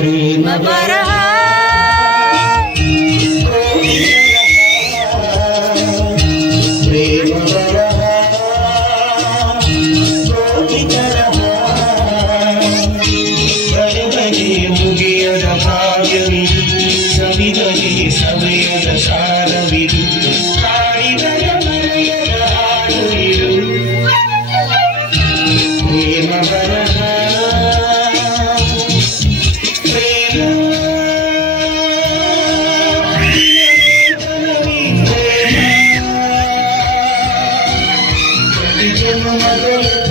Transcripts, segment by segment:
ಪ್ರೇಮ ಬರಹ ಪ್ರೇಮ ಬರಹ ಕೋಟಿ ತರಹ ಬರಬಗೆ ಮುಗಿಯದ ಕಾವ್ಯವಿದು ಸವಿದರೆ ಸವೆಯದ ಸಾರವಿದು ಹಾಡಿದರ ಮರೆಯದ ಹಾಡು ಇದು ಪ್ರೇಮ ಬರಹ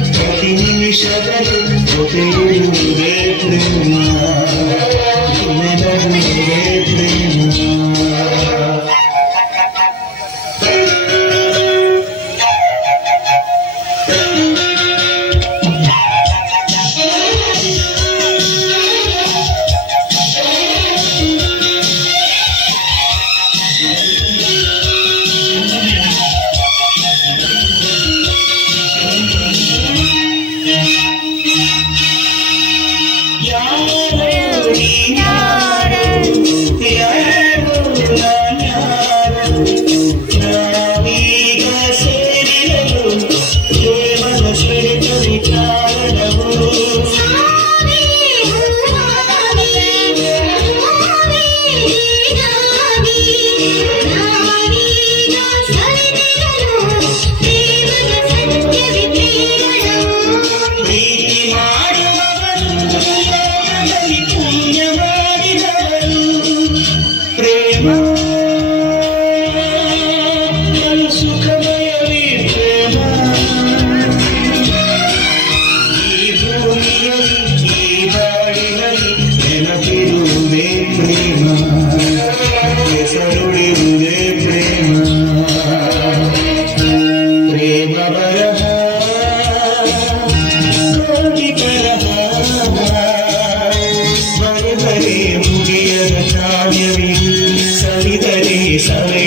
ಪ್ರತಿ ನಿಮಿಷದಲ್ಲಿ ಜೊತೆಯಿರುವುದೇ ಪ್ರೇಮ ನೆನಪುವುದೇ ಪ್ರೇಮ ಸುಖಮಯವೇ ಪ್ರೇಮ ಈ ಭೂಮಿಯಲ್ಲಿ ಈ ಬಾಳಿನಲ್ಲಿ ನೆನಪಿರುವುದೇ ಪ್ರೇಮ ಹೆಸರುಳಿರುವುದೇ ಪ್ರೇಮ ಪ್ರೇಮ ಬರಹ ಕೋಟಿ ಬರಹ ಬರೆದರೆ ಮುಗಿಯದ ಕಾವ್ಯವಿದು ಸವಿದರೆ ಸವೆ